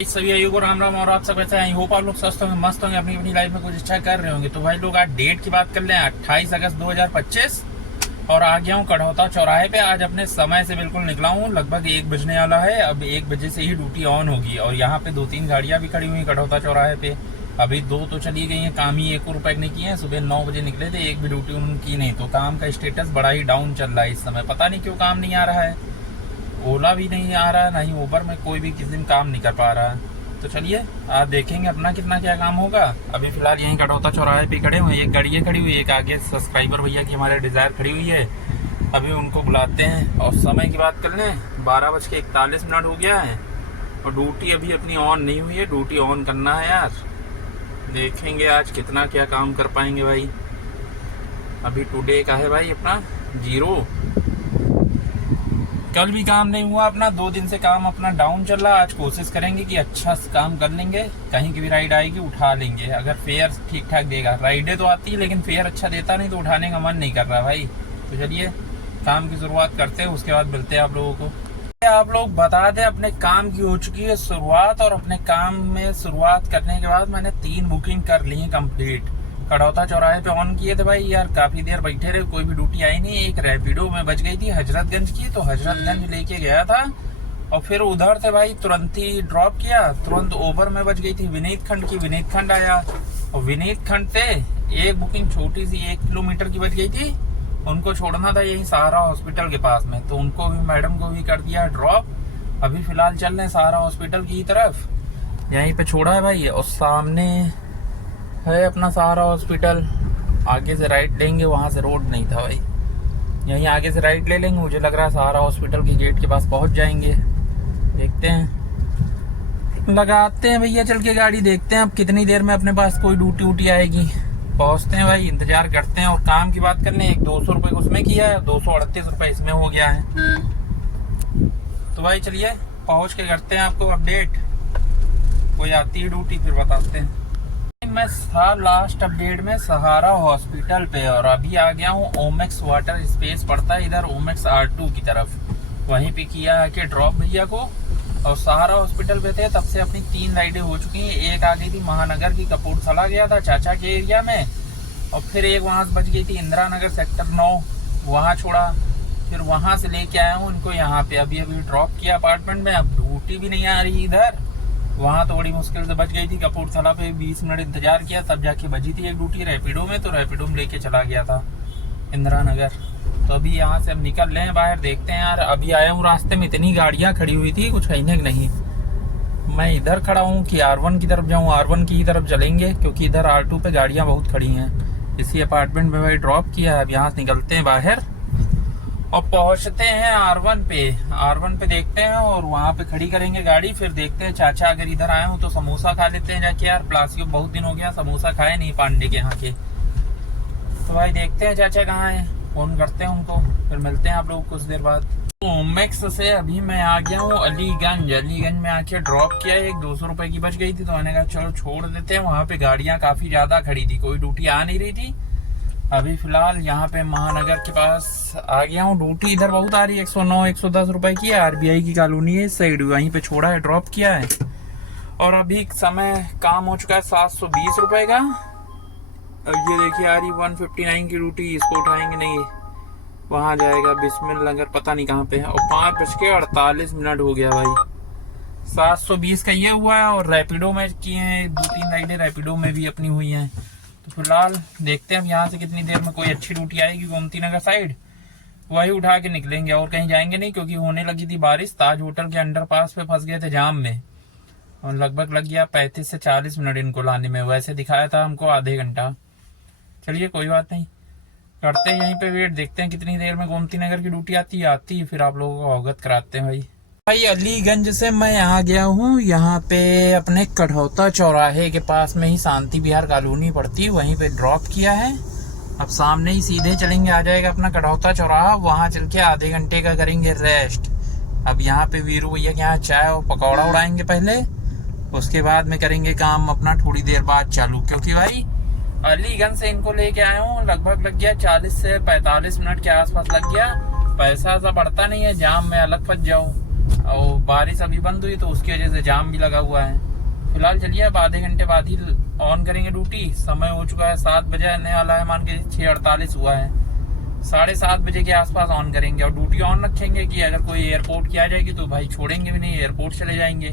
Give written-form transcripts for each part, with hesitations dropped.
सभी आयु को राम राम। और आप सब कैसे हैं? होप आप लोग स्वस्थ होंगे, मस्त होंगे, अपनी अपनी लाइफ में कुछ अच्छा कर रहे होंगे। तो भाई लोग आज डेट की बात कर लें, 28 अगस्त 2025 और आ गया हूँ कढ़ौता चौराहे पे। आज अपने समय से बिल्कुल निकला हूँ, लगभग 1 बजने वाला है। अब 1 बजे से ही ड्यूटी ऑन होगी और यहाँ पे 2-3 गाड़ियां भी खड़ी हुई कढ़ौता चौराहे पे। अभी 2 तो चली गई हैं, काम ही 1 रुपए नहीं किए हैं। सुबह 9 बजे निकले थे, एक भी ड्यूटी उनकी नहीं। तो काम का स्टेटस बड़ा ही डाउन चल रहा है इस समय। पता नहीं क्यों काम नहीं आ रहा है। ओला भी नहीं आ रहा है, ना ही उबर में कोई भी किसी दिन काम नहीं कर पा रहा है। तो चलिए आज देखेंगे अपना कितना क्या काम होगा। अभी फिलहाल यहीं कढ़ौता चौराहे पे खड़े हुए हैं। एक गाड़ी खड़ी हुई है, एक आगे सब्सक्राइबर भैया की हमारे डिज़ायर खड़ी हुई है। अभी उनको बुलाते हैं। और समय की बात कर लें, 12:41 हो गया है और ड्यूटी अभी अपनी ऑन नहीं हुई है। ड्यूटी ऑन करना है यार। देखेंगे आज कितना क्या काम कर पाएंगे भाई। अभी टुडे का है भाई अपना 0। कल भी काम नहीं हुआ अपना, 2 दिन से काम अपना डाउन चल रहा। आज कोशिश करेंगे कि अच्छा काम कर लेंगे। कहीं की भी राइड आएगी उठा लेंगे, अगर फेयर ठीक ठाक देगा। राइडें तो आती है लेकिन फेयर अच्छा देता नहीं, तो उठाने का मन नहीं कर रहा भाई। तो चलिए काम की शुरुआत करते हैं, उसके बाद मिलते हैं आप लोगों को। आप लोग बता दें, अपने काम की हो चुकी है शुरुआत। और अपने काम में शुरुआत करने के बाद मैंने 3 बुकिंग कर ली है कम्प्लीट। कढ़ौता चौराहे पे ऑन किए थे भाई यार, काफी देर बैठे रहे, कोई भी ड्यूटी आई नहीं। एक रैपिडो में बच गई थी हजरतगंज की, तो हजरतगंज लेके गया था और फिर उधर से भाई तुरंत ही ड्रॉप किया। तुरंत ओवर में बच गई थी विनीत खंड की, विनीत खंड आया और विनीत खंड से एक बुकिंग छोटी सी 1 किलोमीटर की बच गई थी। उनको छोड़ना था यही सहारा हॉस्पिटल के पास में, तो उनको भी मैडम को भी कर दिया ड्रॉप। अभी फिलहाल चल रहे हैं सहारा हॉस्पिटल की तरफ, यहीं पे छोड़ा है भाई। और सामने है अपना सहारा हॉस्पिटल। आगे से राइट लेंगे, वहां से रोड नहीं था भाई, यहीं आगे से राइट ले लेंगे। मुझे लग रहा है सहारा हॉस्पिटल के गेट के पास पहुंच जाएंगे। देखते हैं, लगाते हैं भैया चल के गाड़ी, देखते हैं अब कितनी देर में अपने पास कोई ड्यूटी आएगी। पहुंचते हैं भाई, इंतजार करते हैं। और काम की बात कर लें, एक 200 रुपये उसमें किया है, 238 रुपये इसमें हो गया है। तो भाई चलिए पहुंच के करते हैं आपको अपडेट। कोई आती है ड्यूटी फिर बताते हैं। मैं था लास्ट अपडेट में सहारा हॉस्पिटल पे और अभी आ गया हूँ ओमेक्स वाटर स्पेस पड़ता है इधर, ओमेक्स R2 की तरफ। वहीं पे किया है कि ड्रॉप भैया को। और सहारा हॉस्पिटल पे थे तब से अपनी 3 राइडें हो चुकी हैं। एक आ गई थी महानगर की, कपूरथला गया था चाचा के एरिया में। और फिर एक वहां से बच गई थी इंदिरा नगर सेक्टर 9, वहां छोड़ा। फिर वहां से लेके आया हूँ इनको यहाँ पे, अभी ड्रॉप किया अपार्टमेंट में। अब ड्यूटी भी नहीं आ रही इधर, वहां तो बड़ी मुश्किल से बच गई थी। कपूरथला पे 20 मिनट इंतजार किया, तब जाके बजी थी एक ड्यूटी रैपिडो में। तो रैपिडो में लेके चला गया था इंदिरा नगर। तो अभी यहाँ से हम निकल रहे हैं बाहर, देखते हैं यार। अभी आया हूँ, रास्ते में इतनी गाड़ियां खड़ी हुई थी, कुछ कहने नहीं। मैं इधर खड़ा हूँ कि R1 की तरफ जाऊँ, R1 की ही तरफ चलेंगे क्योंकि इधर R2 पे गाड़ियां बहुत खड़ी हैं। इसी अपार्टमेंट में भाई ड्रॉप किया है। अब यहाँ से निकलते हैं बाहर और पहुंचते हैं R1 पे। R1 पे देखते हैं और वहां पे खड़ी करेंगे गाड़ी। फिर देखते हैं, चाचा अगर इधर आए हो तो समोसा खा लेते हैं जाके यार। प्लासियो बहुत दिन हो गया समोसा खाए नहीं पांडे के यहाँ के। तो भाई देखते हैं चाचा कहाँ हैं, फोन करते हैं उनको, फिर मिलते हैं आप लोग कुछ देर बाद। ओमेक्स से अभी मैं आ गया हूँ अलीगंज। अलीगंज में आके ड्रॉप किया, एक 200 रुपए की बच गई थी। तो मैंने कहा चलो छोड़ देते हैं। वहां पे गाड़ियां काफी ज्यादा खड़ी थी, कोई ड्यूटी आ नहीं रही थी। अभी फिलहाल यहाँ पे महानगर के पास आ गया हूँ। ड्यूटी इधर बहुत आ रही है, 109-110 रुपए की है। RBI की कॉलोनी है इस साइड, वहीं पे छोड़ा है, ड्रॉप किया है। और अभी समय काम हो चुका है 720 रुपए का। अब ये देखिए आ रही 159 की ड्यूटी, इसको उठाएंगे नहीं, वहां जाएगा बिस्मिल नगर, पता नहीं कहाँ पे है। और 5:48 हो गया भाई। 720 का ये हुआ है। और रैपिडो में किए हैं 2-3 राइडें, रैपिडो में भी अपनी हुई हैं। तो फिलहाल देखते हैं अब यहाँ से कितनी देर में कोई अच्छी ड्यूटी आएगी गोमती नगर साइड, वही उठा के निकलेंगे। और कहीं जाएंगे नहीं क्योंकि होने लगी थी बारिश। ताज होटल के अंडरपास पे फंस गए थे जाम में और लगभग लग गया 35 से 40 मिनट इनको लाने में। वैसे दिखाया था हमको आधे घंटा। चलिए कोई बात नहीं, करते हैं यहीं पे वेट, देखते हैं कितनी देर में गोमती नगर की ड्यूटी आती फिर आप लोगों को अवगत कराते हैं भाई। अलीगंज से मैं आ गया हूँ यहाँ पे अपने कढ़ौता चौराहे के पास में ही शांति विहार कॉलोनी पड़ती है, वहीं पे ड्रॉप किया है। अब सामने ही सीधे चलेंगे, आ जाएगा अपना कढ़ौता चौराहा। वहां चल के आधे घंटे का करेंगे रेस्ट। अब यहाँ पे वीरू भैया के यहाँ चाय और पकौड़ा उड़ाएंगे पहले, उसके बाद में करेंगे काम अपना थोड़ी देर बाद चालू। क्योंकि भाई अलीगंज से इनको लेके आया हूँ, लगभग लग गया 40 से 45 मिनट के आसपास लग गया। पैसा ऐसा बढ़ता नहीं है, जाम में अलग फंस जाऊँ। और बारिश अभी बंद हुई तो उसकी वजह से जाम भी लगा हुआ है। फिलहाल चलिए अब आधे घंटे बाद ही ऑन करेंगे ड्यूटी। समय हो चुका है 7 बजे आने वाला है, मान के 6:48 हुआ है। 7:30 बजे के आसपास ऑन करेंगे और ड्यूटी ऑन रखेंगे कि अगर कोई एयरपोर्ट की आ जाएगी तो भाई छोड़ेंगे भी नहीं, एयरपोर्ट चले जाएंगे।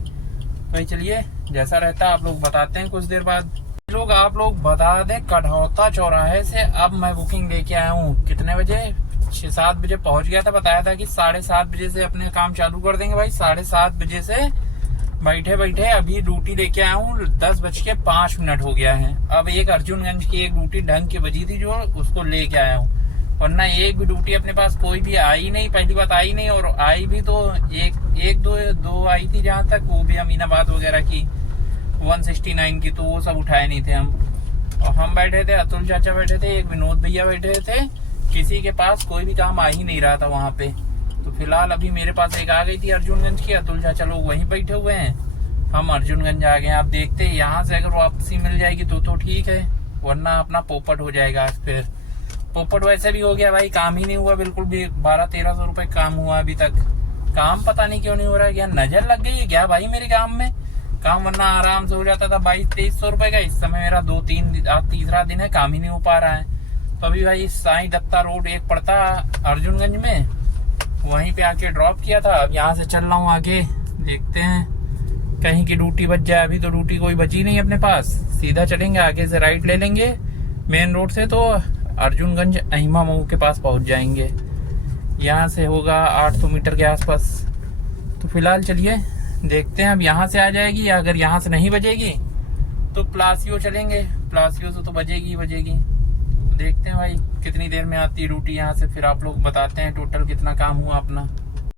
भाई चलिए जैसा रहता है आप लोग बताते हैं कुछ देर बाद। लोग आप लोग बता दें कढ़ौता चौराहे से अब मैं बुकिंग लेके आया हूँ। कितने बजे? 6-7 बजे पहुंच गया था, बताया था कि 7:30 बजे से अपने काम चालू कर देंगे। भाई 7:30 बजे से बैठे बैठे अभी ड्यूटी लेके आया हूँ। 10:05 हो गया है। अब एक अर्जुनगंज की एक ड्यूटी ढंग की बजी थी जो उसको लेके आया हूँ, वरना एक भी ड्यूटी अपने पास कोई भी आई नहीं। पहली बात आई नहीं, और आई भी तो एक दो आई थी जहाँ तक, वो भी अमीनाबाद वगैरह की 169 की, तो वो सब उठाए नहीं थे हम। और हम बैठे थे, अतुल चाचा बैठे थे, एक विनोद भैया बैठे थे। किसी के पास कोई भी काम आ ही नहीं रहा था वहाँ पे। तो फिलहाल अभी मेरे पास एक आ गई थी अर्जुनगंज की, अतुल चाचा लोग वहीं बैठे हुए हैं, हम अर्जुनगंज आ गए। आप देखते हैं यहाँ से अगर वापसी मिल जाएगी तो ठीक है, वरना अपना पोपट हो जाएगा। फिर पोपट वैसे भी हो गया भाई, काम ही नहीं हुआ बिल्कुल भी। 1200-1300 रुपए काम हुआ अभी तक। काम पता नहीं क्यों नहीं हो रहा है, क्या नजर लग गई है क्या भाई मेरे काम में? काम वरना आराम से हो जाता था 2200-2300 रुपए का। इस समय मेरा 2-3 तीसरा दिन है, काम ही नहीं हो पा रहा है। तो अभी भाई साईं दत्ता रोड एक पड़ता अर्जुनगंज में, वहीं पे आके ड्रॉप किया था। अब यहाँ से चल रहा हूँ आगे, देखते हैं कहीं की ड्यूटी बच जाए। अभी तो ड्यूटी कोई बची नहीं अपने पास, सीधा चलेंगे, आगे से राइट ले लेंगे मेन रोड से तो अर्जुनगंज अहिमा मऊ के पास पहुंच जाएंगे। यहाँ से होगा 800 मीटर के आसपास। तो फिलहाल चलिए देखते हैं अब यहाँ से आ जाएगी, या अगर यहाँ से नहीं बजेगी तो प्लासियो चलेंगे। प्लासियो से तो बजेगी ही बजेगी। देखते हैं भाई कितनी देर में आती है ड्यूटी यहाँ से, फिर आप लोग बताते हैं टोटल कितना काम हुआ अपना।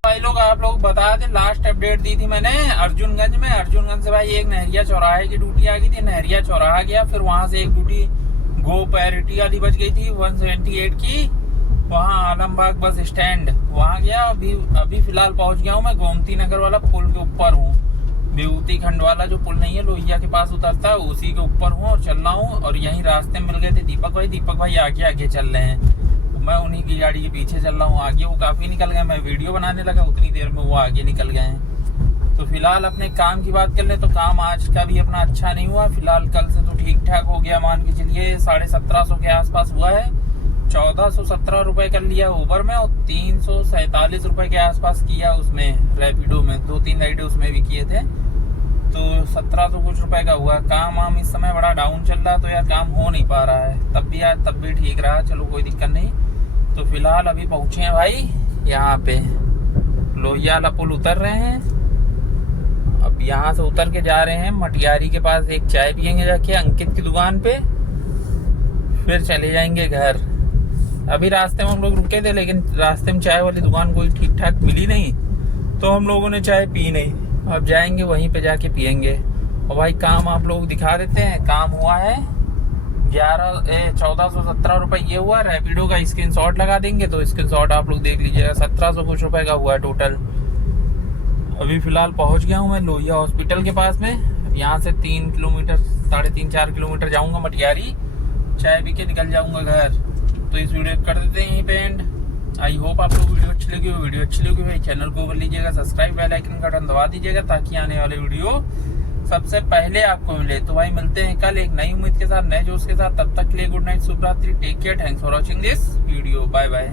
भाई लोग आप लोग बता दें, लास्ट अपडेट दी थी मैंने अर्जुनगंज में। अर्जुनगंज से भाई एक नहरिया चौराहे की ड्यूटी आ गई थी, नहरिया चौराहा गया। फिर वहां से एक ड्यूटी गो पैरिटी वाली बच गई थी 178 की, वहाँ आलमबाग बस स्टैंड, वहाँ गया। अभी फिलहाल पहुंच गया हूँ मैं गोमती नगर वाला पुल के ऊपर हूँ। विभूति खंड वाला जो पुल नहीं है लोहिया के पास उतरता है, उसी के ऊपर हूँ और चल रहा हूँ। और यहीं रास्ते में मिल गए थे दीपक भाई आगे चल रहे हैं। मैं उन्हीं की गाड़ी के पीछे चल रहा हूँ आगे। वो काफी निकल गए, मैं वीडियो बनाने लगा उतनी देर में वो आगे निकल गए हैं। तो फिलहाल अपने काम की बात कर ले तो काम आज का भी अपना अच्छा नहीं हुआ। फिलहाल कल से तो ठीक ठाक हो गया, मान के चलिए 1750 के आसपास हुआ है। 1417 रुपए कर लिया उबर में और 347 रुपए के आसपास किया उसमें रैपिडो में, 2-3 राइडें उसमें भी किए थे। तो 1700 कुछ रुपए का हुआ। काम इस समय बड़ा डाउन चल रहा है, तो यार काम हो नहीं पा रहा है। तब भी ठीक रहा, चलो कोई दिक्कत नहीं। तो फिलहाल अभी पहुंचे हैं भाई यहाँ पे, लोहिया वाला पुल उतर रहे हैं। अब यहाँ से उतर के जा रहे हैं मटियारी के पास, एक चाय पियेंगे जाके अंकित की दुकान पे, फिर चले जाएंगे घर। अभी रास्ते में हम लोग रुके थे, लेकिन रास्ते में चाय वाली दुकान कोई ठीक ठाक मिली नहीं, तो हम लोगों ने चाय पी नहीं। अब जाएंगे वहीं पे जाके पियेंगे। और भाई काम आप लोग दिखा देते हैं, काम हुआ है 1417 रुपए ये हुआ। रैपिडो का स्क्रीनशॉट लगा देंगे तो स्क्रीनशॉट आप लोग देख लीजिएगा, 1700 कुछ रुपए का हुआ टोटल। अभी फिलहाल पहुंच गया हूँ मैं लोहिया हॉस्पिटल के पास में। यहाँ से 3 किलोमीटर 3.5-4 किलोमीटर जाऊंगा मटियारी, चाय पी के निकल जाऊंगा घर। तो इस वीडियो कर देते हैं यहीं पे एंड। आई होप आप लोग वीडियो अच्छी लगी भाई चैनल को कर लीजिएगा सब्सक्राइब, बेल आइकन का बटन दबा दीजिएगा ताकि आने वाले वीडियो सबसे पहले आपको मिले। तो भाई मिलते हैं कल एक नई उम्मीद के साथ, नए जोश के साथ। तब तक के लिए गुड नाइट, शुभ रात्रि, take care, thanks for watching this video, bye bye.